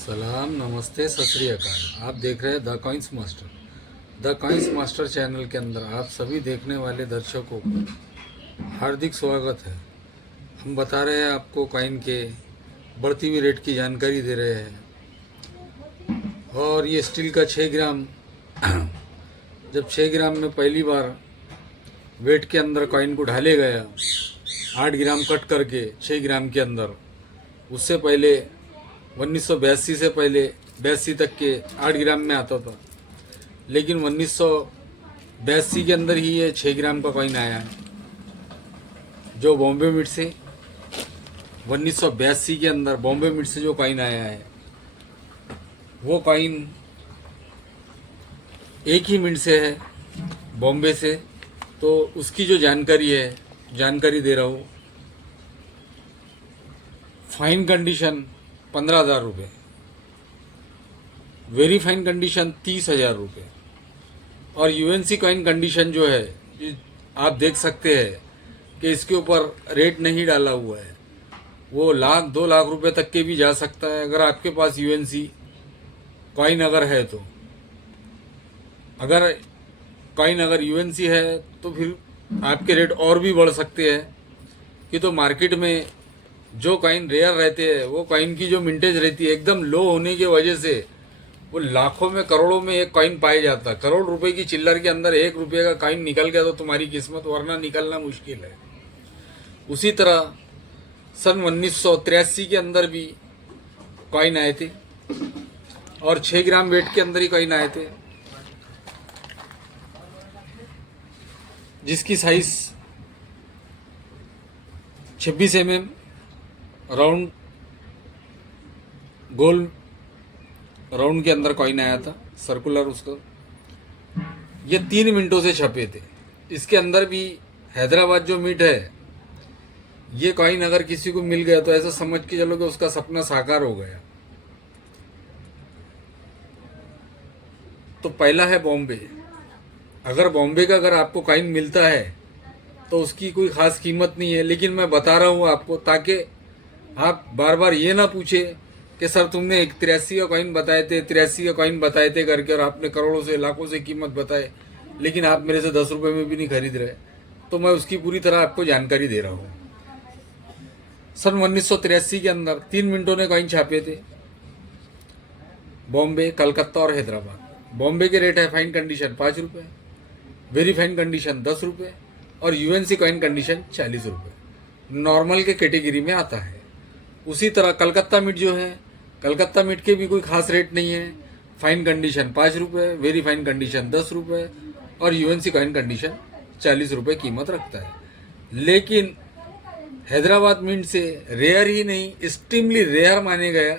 सलाम, नमस्ते, सत श्री अकाल। आप देख रहे हैं the coins master. The coins master channel के अंदर आप सभी देखने वाले दर्शकों को हार्दिक स्वागत है। हम बता रहे हैं आपको कॉइन के बढ़ती हुई रेट की जानकारी दे रहे हैं। और ये स्टील का 6 ग्राम जब 6 ग्राम में पहली बार वेट के अंदर कॉइन को ढाले गया 8 ग्राम कट करके 6 ग्राम के अंदर, उससे पहले 1982 से पहले 82 तक के 8 ग्राम में आता था, लेकिन 1982 के अंदर ही ये 6 ग्राम का कॉइन आया है। जो बॉम्बे मिंट से 1982 के अंदर बॉम्बे मिंट से जो कॉइन आया है, वो कॉइन एक ही मिंट से है, बॉम्बे से। तो उसकी जो जानकारी दे रहा हूँ। फाइन कंडीशन 15,000 रुपये, वेरी फाइन कंडीशन 30,000 रुपये, और यूएनसी कॉइन कंडीशन जो है, आप देख सकते हैं कि इसके ऊपर रेट नहीं डाला हुआ है। वो 1,00,000 2 लाख रुपए तक के भी जा सकता है अगर आपके पास यूएनसी कॉइन अगर है तो। अगर यूएनसी है तो फिर आपके रेट और भी बढ़ सकते हैं, कि तो मार्केट में जो कॉइन रेयर रहते हैं, वो कॉइन की जो मिंटेज रहती है एकदम लो होने की वजह से वो लाखों में करोड़ों में एक कॉइन पाया जाता है। करोड़ रुपए की चिल्लर के अंदर 1 रुपये का कॉइन निकल गया तो तुम्हारी किस्मत, वरना निकलना मुश्किल है। उसी तरह सन 1983 के अंदर भी कॉइन आए थे, और 6 ग्राम वेट के अंदर ही कॉइन आए थे, जिसकी साइज 26 mm राउंड, गोल राउंड के अंदर कॉइन आया था, सर्कुलर उसका। ये 3 मिनटों से छपे थे। इसके अंदर भी हैदराबाद जो मिंट है, ये कॉइन अगर किसी को मिल गया तो ऐसा समझ के चलो कि उसका सपना साकार हो गया। तो पहला है बॉम्बे। अगर बॉम्बे का अगर आपको कॉइन मिलता है तो उसकी कोई ख़ास कीमत नहीं है, लेकिन मैं बता रहा हूँ आपको ताकि आप बार बार ये ना पूछे कि सर तुमने 83 का कॉइन बताए थे, 83 का कॉइन बताए थे करके, और आपने करोड़ों से लाखों से कीमत बताए, लेकिन आप मेरे से 10 रुपये में भी नहीं खरीद रहे। तो मैं उसकी पूरी तरह आपको जानकारी दे रहा हूँ। सन 1983 के अंदर 3 मिनटों ने कॉइन छापे थे, बॉम्बे, कलकत्ता और हैदराबाद। बॉम्बे के रेट है फाइन कंडीशन 5 रुपये, वेरी फाइन कंडीशन 10 रुपये, और यूएनसी कॉइन कंडीशन 40 रुपये। नॉर्मल के कैटेगरी में आता है। उसी तरह कलकत्ता मिट जो है, कलकत्ता मिट के भी कोई खास रेट नहीं है। फाइन कंडीशन 5 रुपये, वेरी फाइन कंडीशन 10 रुपये, और यूएनसी कॉइन कंडीशन 40 रुपये कीमत रखता है। लेकिन हैदराबाद मिंट से रेयर ही नहीं, एक्सट्रीमली रेयर माने गया।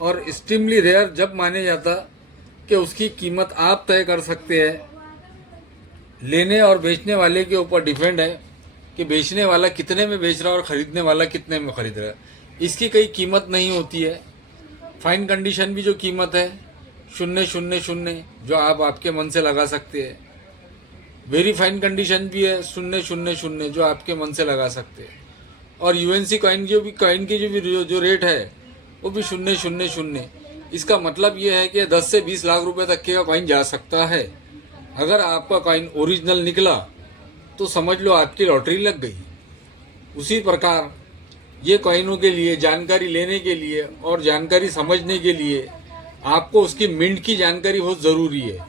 और एक्सट्रीमली रेयर जब माने जाता कि उसकी कीमत आप तय कर सकते हैं। लेने और बेचने वाले के ऊपर डिपेंड है कि बेचने वाला कितने में बेच रहा है और ख़रीदने वाला कितने में ख़रीद रहा है। इसकी कोई कीमत नहीं होती है। फाइन कंडीशन भी जो कीमत है 000 जो आप आपके मन से लगा सकते हैं। वेरी फाइन कंडीशन भी है 000 जो आपके मन से लगा सकते हैं। और यूएनसी कॉइन की जो रेट है वो भी 000। इसका मतलब ये है कि 10 से 20 लाख रुपए तक का कॉइन जा सकता है। अगर आपका कॉइन ओरिजिनल निकला तो समझ लो आपकी लॉटरी लग गई। उसी प्रकार ये कॉइनों के लिए जानकारी लेने के लिए और जानकारी समझने के लिए आपको उसकी मिंट की जानकारी बहुत ज़रूरी है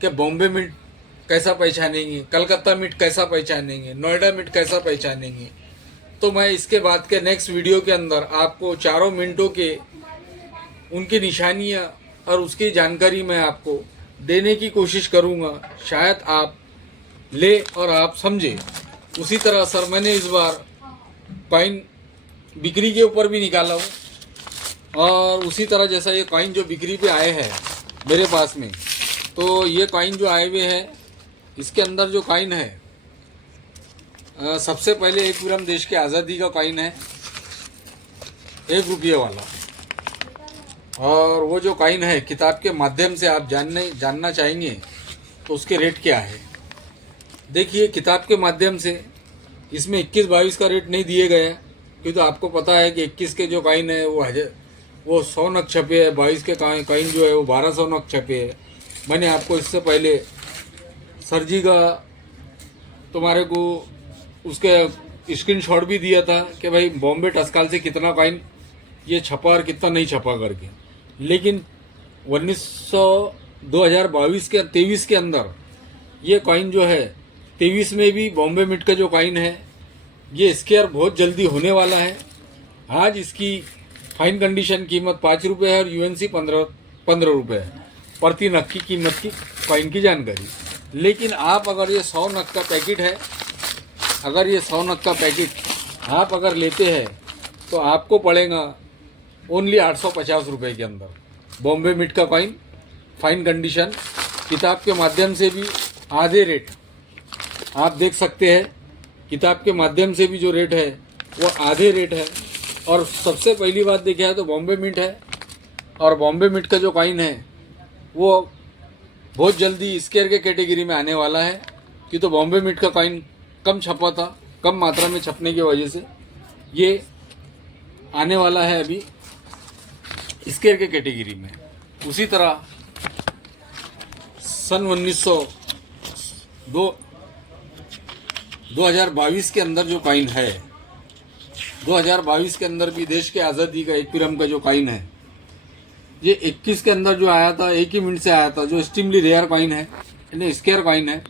कि बॉम्बे मिंट कैसा पहचानेंगे, कलकत्ता मिंट कैसा पहचानेंगे, नोएडा मिंट कैसा पहचानेंगे। तो मैं इसके बाद के नेक्स्ट वीडियो के अंदर आपको चारों मिंटों के उनकी निशानियाँ और उसकी जानकारी मैं आपको देने की कोशिश करूँगा। शायद आप ले और आप समझे। उसी तरह सर मैंने इस बार कॉइन बिक्री के ऊपर भी निकाला हूँ, और उसी तरह जैसा ये कॉइन जो बिक्री पे आए हैं मेरे पास में, तो ये कॉइन जो आए हुए हैं, इसके अंदर जो कॉइन है, सबसे पहले 1 ग्राम देश के आज़ादी का कॉइन है, 1 रुपये वाला। और वो जो कॉइन है किताब के माध्यम से आप जानना चाहेंगे तो उसके रेट क्या है। देखिए, किताब के माध्यम से इसमें 21-22 का रेट नहीं दिए गए हैं, क्योंकि तो आपको पता है कि 21 के जो कॉइन है वो वो 100 नग छपे हैं, 22 के कॉइन जो है वो 1200 नग छपे हैं। मैंने आपको इससे पहले सर जी का तुम्हारे को उसके स्क्रीनशॉट भी दिया था कि भाई बॉम्बे टस्काल से कितना कॉइन ये छपा और कितना नहीं छपा करके। लेकिन 2022 के 23 के अंदर ये कॉइन जो है 23 में भी बॉम्बे मिंट का जो कॉइन है ये स्केयर बहुत जल्दी होने वाला है। आज इसकी फाइन कंडीशन कीमत 5 रुपये है और यूएनसी 15 रुपये है प्रति नग की कीमत की कॉइन की जानकारी। लेकिन आप अगर ये 100 नग का पैकेट है, अगर ये 100 नग का पैकेट आप अगर लेते हैं तो आपको पड़ेगा ओनली 850 रुपये के अंदर बॉम्बे मिंट का कॉइन फाइन कंडीशन। किताब के माध्यम से भी आधे रेट आप देख सकते हैं, किताब के माध्यम से भी जो रेट है वो आधे रेट है। और सबसे पहली बात देखा है तो बॉम्बे मिंट है और बॉम्बे मिंट का जो कॉइन है वो बहुत जल्दी स्केयर के कैटेगरी में आने वाला है। कि तो बॉम्बे मिंट का कॉइन कम छपा था, कम मात्रा में छपने की वजह से ये आने वाला है अभी स्केयर के कैटेगरी में। उसी तरह सन 2022 के अंदर जो कॉइन है, 2022 के अंदर भी देश के आज़ादी का 1 पिरम का जो कॉइन है ये 21 के अंदर जो आया था, एक ही मिनट से आया था, जो एक्सट्रीमली रेयर कॉइन है यानी स्केयर कॉइन है,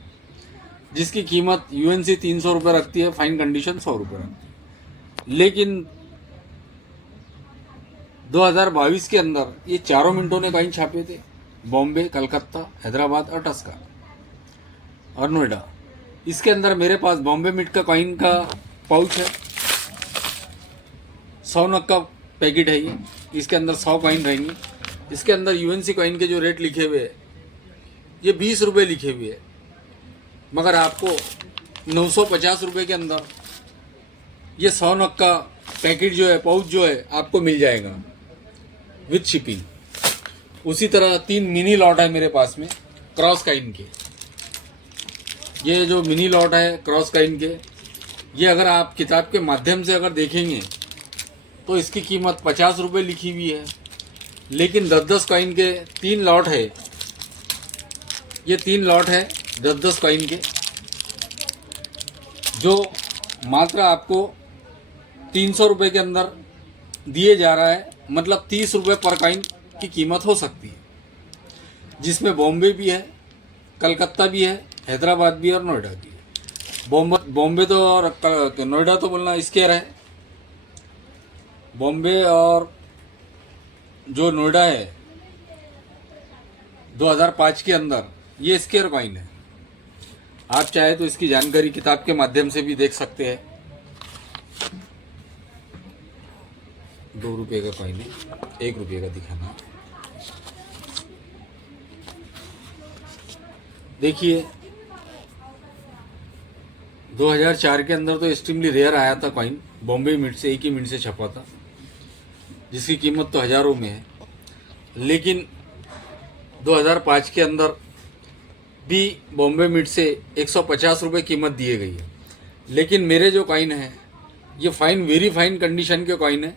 जिसकी कीमत यूएनसी 300 रुपये रखती है, फाइन कंडीशन 100 रुपये रखती है। लेकिन 2022 के अंदर ये चारों मिनटों ने कॉइन छापे थे, बॉम्बे, कलकत्ता, हैदराबाद और टस्का और नोएडा। इसके अंदर मेरे पास बॉम्बे मिंट का कॉइन का पाउच है, 100 नग का पैकेट है ये, इसके अंदर 100 कॉइन रहेंगे। इसके अंदर यूएनसी कॉइन के जो रेट लिखे हुए हैं ये 20 रुपये लिखे हुए हैं, मगर आपको 950 रुपये के अंदर ये 100 नग का पैकेट जो है, पाउच जो है आपको मिल जाएगा विथ शिपिंग। उसी तरह 3 मिनी लॉट है मेरे पास में क्रॉस कॉइन के। ये जो मिनी लॉट है क्रॉस कॉइन के, ये अगर आप किताब के माध्यम से अगर देखेंगे तो इसकी कीमत 50 रुपये लिखी हुई है। लेकिन 10-10 कॉइन के 3 लॉट है, ये 3 लॉट है 10-10 कॉइन के, जो मात्र आपको 300 रुपये के अंदर दिए जा रहा है। मतलब 30 रुपये पर कॉइन की कीमत हो सकती है, जिसमें बॉम्बे भी है, कलकत्ता भी है, हैदराबाद भी है और नोएडा भी है। बॉम्बे तो और नोएडा तो बोलना स्केयर है। बॉम्बे और जो नोएडा है 2005 के अंदर ये स्केयर कॉइन है। आप चाहे तो इसकी जानकारी किताब के माध्यम से भी देख सकते हैं। 2 रुपये का कॉइन है, 1 रुपये का दिखाना। देखिए 2004 के अंदर तो एक्सट्रीमली रेयर आया था कॉइन, बॉम्बे मिंट से, एक ही मिनट से छपा था, जिसकी कीमत तो हज़ारों में है। लेकिन 2005 के अंदर भी बॉम्बे मिंट से 150 रुपये कीमत दिए गई है। लेकिन मेरे जो कॉइन है ये फाइन, वेरी फाइन कंडीशन के कॉइन है,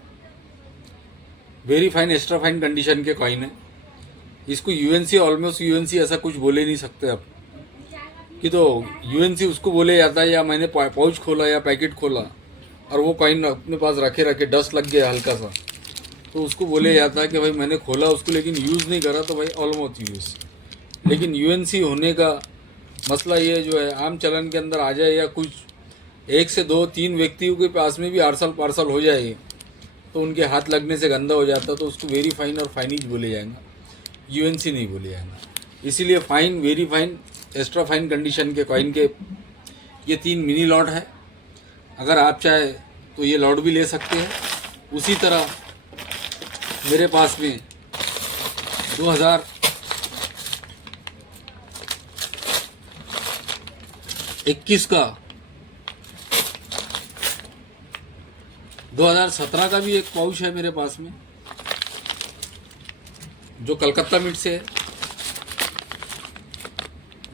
very fine extra fine condition के कॉइन है। इसको यूएनसी, ऑलमोस्ट यूएनसी ऐसा कुछ बोले नहीं सकते आप कि तो यूएनसी उसको बोले जाता है, या मैंने पाउच खोला या पैकेट खोला और वो कॉइन अपने पास रखे रखे डस्ट लग गया हल्का सा, तो उसको बोले जाता है कि भाई मैंने खोला उसको लेकिन यूज़ नहीं करा, तो भाई ऑलमोस्ट यूज़। लेकिन यूएनसी होने का मसला ये जो है, आम चलन के अंदर आ जाए या कुछ 1 से 2-3 व्यक्तियों के पास में भी आर्सल पार्सल हो जाए तो उनके हाथ लगने से गंदा हो जाता, तो उसको वेरी फाइन और फाइनीज बोले जाएगा, यूएनसी नहीं बोले जाएगा। इसीलिए fine, very fine, extra fine condition के कॉइन के ये 3 मिनी लॉट है। अगर आप चाहे तो ये लॉट भी ले सकते हैं। उसी तरह मेरे पास में 2021 का, 2017 का भी एक पाउच है मेरे पास में, जो कलकत्ता मिंट से है,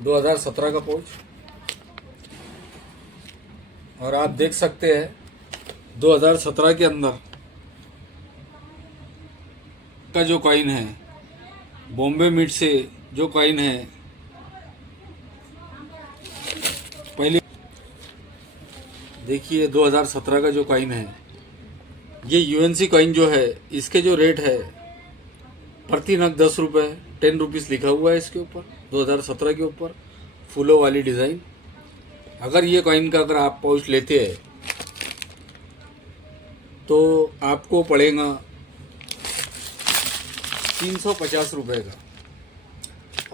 2017 का पाउच। और आप देख सकते हैं 2017 के अंदर का जो कॉइन है, बॉम्बे मिंट से जो कॉइन है, पहले देखिए 2017 का जो कॉइन है, ये यूएनसी कॉइन जो है, इसके जो रेट है प्रति नग 10 रुपये, 10 रुपीज़ लिखा हुआ है इसके ऊपर, 2017 के ऊपर फूलों वाली डिज़ाइन। अगर ये कॉइन का अगर आप पाउच लेते हैं तो आपको पड़ेगा 350 रुपये का।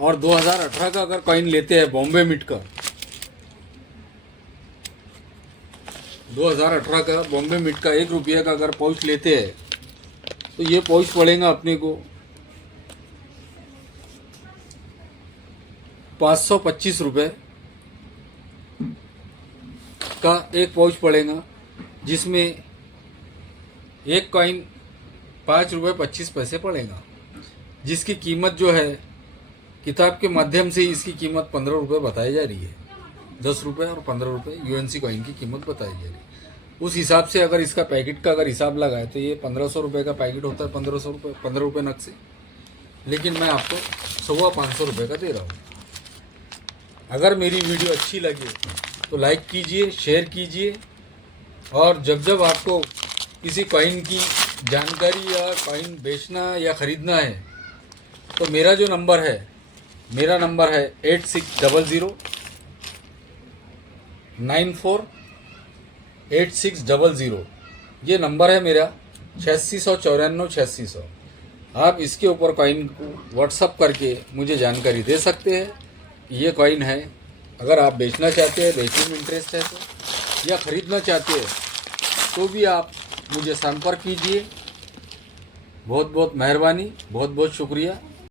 और 2018 का अगर कॉइन लेते हैं बॉम्बे मिंट का, 2018 का बॉम्बे मिंट का 1 रुपये का अगर पाउच लेते हैं तो ये पाउच पड़ेगा अपने को 525 रुपये का एक पाउच पड़ेगा, जिसमें एक कॉइन 5 रुपये 25 पैसे पड़ेगा, जिसकी कीमत जो है किताब के माध्यम से इसकी कीमत 15 रुपये बताई जा रही है। 10 रुपये और 15 रुपये यूएनसी कॉइन की कीमत बताई जा रही है। उस हिसाब से अगर इसका पैकेट का अगर हिसाब लगाए तो ये 1500 रुपये का पैकेट होता है, 1500 रुपये, 15 रुपये नग से। लेकिन मैं आपको 550 रुपये का दे रहा हूँ। अगर मेरी वीडियो अच्छी लगे तो लाइक कीजिए, शेयर कीजिए, और जब जब आपको किसी कॉइन की जानकारी या कॉइन बेचना या ख़रीदना है तो मेरा जो नंबर है, मेरा नंबर है 8600948600। ये नंबर है मेरा 8694 आप इसके ऊपर कॉइन को व्हाट्सअप करके मुझे जानकारी दे सकते हैं। ये कॉइन है, अगर आप बेचना चाहते हैं, बेचने में इंटरेस्ट है तो, या ख़रीदना चाहते हैं तो भी आप मुझे संपर्क कीजिए। बहुत बहुत मेहरबानी, बहुत बहुत शुक्रिया।